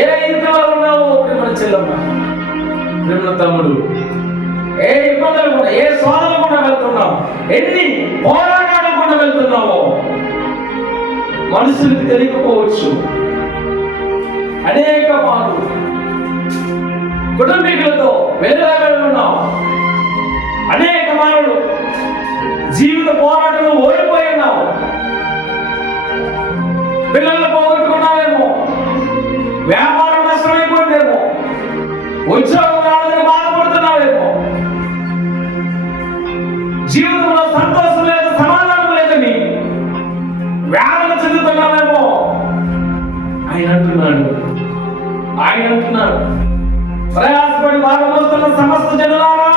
ఏ ఇరుకులో ఉన్నావో ప్రేమ చెల్లమ్మ, ప్రేమ తమ్ముడు, ఏ ఇబ్బందులు కూడా, ఏ శోధనలు కూడా వెళ్తున్నావు, ఎన్ని పోరాటాలు కూడా వెళ్తున్నావో మనుషులకు తెలియకపోవచ్చు. అనేక మార్లు కుటుంబీకులతో వెళ్ళావు, అనేక మార్లు జీవిత పోరాటంలో ఓడిపోయి ఉన్నావు. పిల్లలను పోగొట్టుకున్నావేమో, వ్యాపారం నష్టమైపోయిందేమో, ఉద్యోగం రావాలని బాధపడుతున్నావేమో, జీవితంలో సంతోషం లేదు, సమాధానం లేదని వేదన చెందుతున్నావేమో. ఆయన అంటున్నాడు, ప్రయాసపడి భాగమవుతున్న సమస్త జనులారా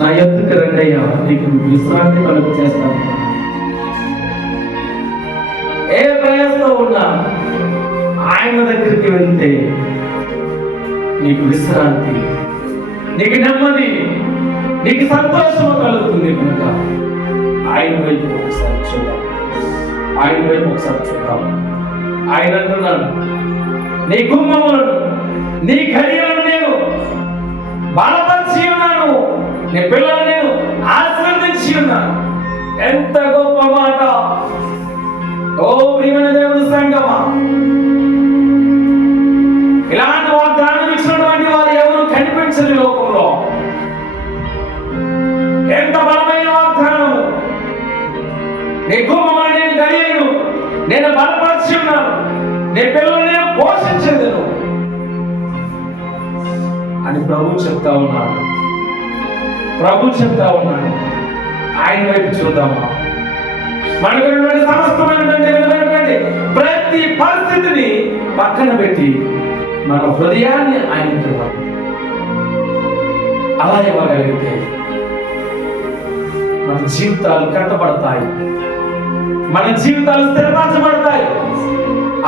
నా ఎత్తుకు రండయ్యా, నీకు విశ్రాంతి కలుగు చేస్తాను. ఏ ప్రయాసంలో ఉన్నా ఆయన దగ్గరికి వెళ్తే నీకు విశ్రాంతి, నీకు నెమ్మది, నీకు సంతోషం కలుగుతుంది. కనుక ఆయన వైపు ఒకసారి చూద్దాం, ఆయన అంటున్నాడు, నీ గుమ్మములను, నీ గడియలను నేను బలపరిచి ఉన్నాను, నీ పిల్లలను నేను ఆశీర్వదించి ఉన్నాను. ఎంత గొప్ప మాట! ఓ ప్రియమైన దేవుని సంగమా, ఇలాంటి వాగ్దానం ఇచ్చినటువంటి వారు ఎవరు కనిపించని లోకంలో. ఎంత బలమైన వాగ్దానము! నీ గుమ్మములను, నేను గడియలను నేను బలపరిచి ఉన్నాను, నీ పిల్లలను నేను పోషించేదను అని ప్రభు చెప్తా ఉన్నాడు. ఆయన వైపు చూద్దామా? మనకు సమస్తమైనటువంటి ప్రతి పరిస్థితిని పక్కన పెట్టి మన హృదయాన్ని ఆయనకి ఇవ్వాలి. అలా ఇవ్వగలిగితే మన జీవితాలు కట్టబడతాయి, మన జీవితాలు స్థిరపరచబడతాయి,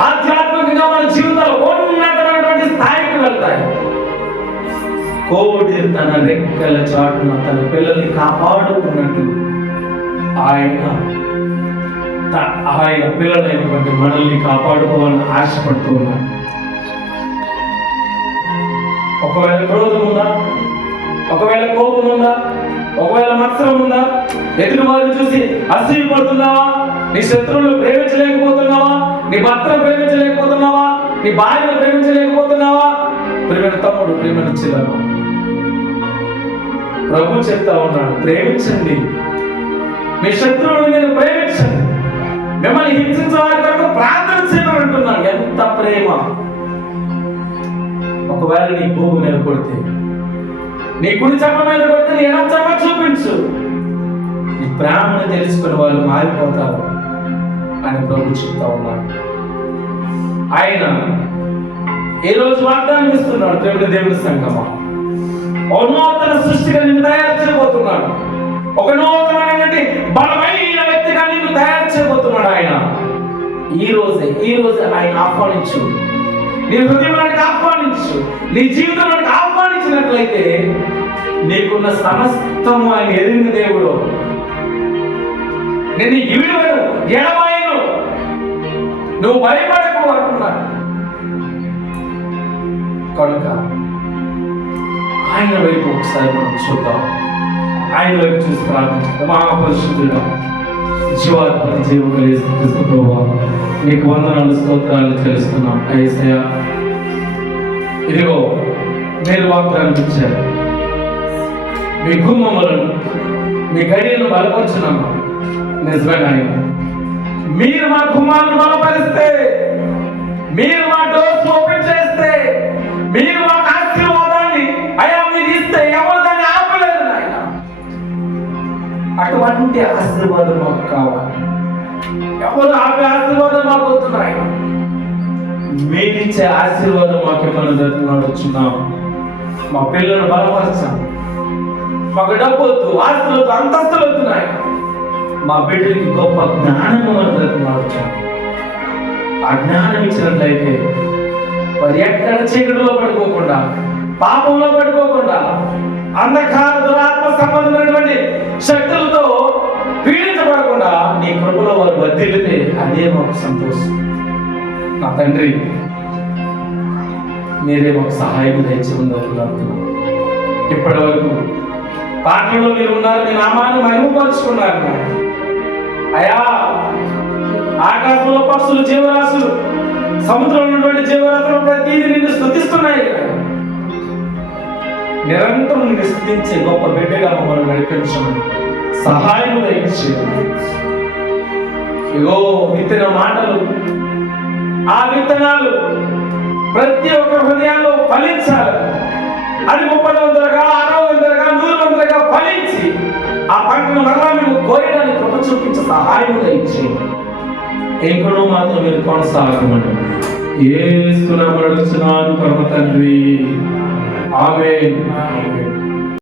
ఆధ్యాత్మికంగా మన జీవితాలు ఉన్నతమైనటువంటి స్థాయికి వెళ్తాయి. కోడి తన రెక్కల చాటున తన పిల్లల్ని కాపాడుకున్నట్టు ఆయన పిల్లలైనటువంటి మనల్ని కాపాడుకోవాలని ఆశపడుతూ ఉన్నాడు. ఒకవేళ క్రోధం ఉందా, ఒకవేళ కోపం ఉందా, ఒకవేళ మత్సరం ఉందా, ఎదురు వారిని చూసి అసూయపడుతున్నావా, నీ శత్రువులు ప్రేమించలేకపోతున్నావా, నీ భర్తను ప్రేమించలేకపోతున్నావా, నీ భార్యను ప్రేమించలేకపోతున్నావా? ప్రియమైన తమ్ముడు, ప్రియమైన చెల్లెలు, ప్రభు చెప్తా ఉన్నాడు, ప్రేమించండి, మీ శత్రువులను మీరు ప్రేమించండి, మిమ్మల్ని హింసించే వారి కొరకు ప్రార్థన చేయమని అంటున్నాడు. ఎంత ప్రేమ! ఒకవేళ నీ భూమి మీద కొడితే, నీ కుడి చెంప మీద కొడితే నీ ఎడమ చెంప చూపించు. నీ ప్రేమను తెలుసుకుని వాళ్ళు మారిపోతారు అని ప్రభు చెప్తా ఉన్నాడు. ఆయన ఈ రోజు వాగ్దానం ఇస్తున్నాడు, దేవుడి సంగమా, ఒక నూతన సృష్టిగా నిన్ను తయారు చేయబోతున్నాడు, ఒక నూతనమైనటువంటి బలమైన వ్యక్తిగా నిన్ను తయారు చేయబోతున్నాడు. ఆయన ఈ రోజే ఆయన ఆహ్వానించు, నీ హృదయంలోకి ఆహ్వానించు, నీ జీవితంలోకి ఆహ్వానించినట్లయితే నీకున్న సమస్తము ఆయన ఎరిగిన దేవుడు. నేను ఈడువను, ఎడబాయను, నువ్వు భయపడకు అంటున్నాడు. కనుక ఆయన వైపు ఒకసారి మనం చూద్దాం, ఆయన వైపు చూసి ప్రార్థించుకుందాం. మహాపరిశుద్ధుడా, జీవాత్మక జీవుగా యేసుక్రీస్తు ప్రభువా, నీకు వందనాలు, స్తోత్రాలు చెల్లిస్తున్నాం. యేసయ్యా, ఇదిగో మీరు వాగ్దానం ఇచ్చారు, మీ గుమ్మములను, మీ గడియలను బలపరుచున్నాము. నిజమే నాయన, మీరు మా గుమ్మాలను బలపరిస్తే, మీరు మా డోర్స్ ఓపెన్ చేస్తే, మీరు మా ఆశీర్వాదాన్ని అయ్యా మీరు ఇస్తే ఎవరు దాన్ని ఆపలేదు నాయన. అటువంటి ఆశీర్వాదం మాకు కావాలి. ఎవరు ఆపే ఆశీర్వాదం మాకు వస్తున్నాయి. మీరిచ్చే ఆశీర్వాదం మాకు ఏమన్నా నడుచున్నాం. మా పిల్లలను బలపరచాం. మాకు డబ్బు వద్దు, ఆస్తులు వద్దు, అంతస్తులు వద్దున్నాయి. మా బిడ్డలకి గొప్ప జ్ఞానం నడుచాం. ఆ జ్ఞానం ఇచ్చినట్లయితే వారు ఎక్కడ చీకటిలో పడిపోకుండా, పాపంలో పడిపోకుండా, అంధకార దురాత్మ సంబంధమైనటువంటి శక్తులతో పీడించబడకుండా నీ కృపలో వారు వర్ధిల్లితే అదే మాకు సంతోషం. నా తండ్రి, మీరే మాకు సహాయం దయచేయండి. ఇప్పటి వరకు పాటల్లో మీరు ఉన్నారు, మీ నామాన్ని మహిమపరుచుకున్నారు. అయా ఆకాశంలో పక్షులు, జీవరాశులు, సముద్రంలో ఉన్నటువంటి జీవరాశులు ప్రతిదీ నిన్ను స్తుతిస్తున్నాయి. నిరంతరం నిన్ను స్తుతించే గొప్ప బిడ్డగా మమ్మల్ని నడిపించమని సహాయం దయచేయండి. ఇగో విత్తన మాటలు, ఆ విత్తనాలు ప్రతి ఒక్క హృదయాల్లో ఫలించాలి. అది 30 వందలుగా, 60 వందలుగా, 100 వందలుగా ఫలించి ఆ పంటను మరలా మేము కోయడానికి కృప చూపించే సహాయం దయచేయండి. ఎక్కడో మాత్రం మీరు కొనసాగమని యేసు నామమున అడుగుచున్నాను పరమ తండ్రి. ఆమేన్.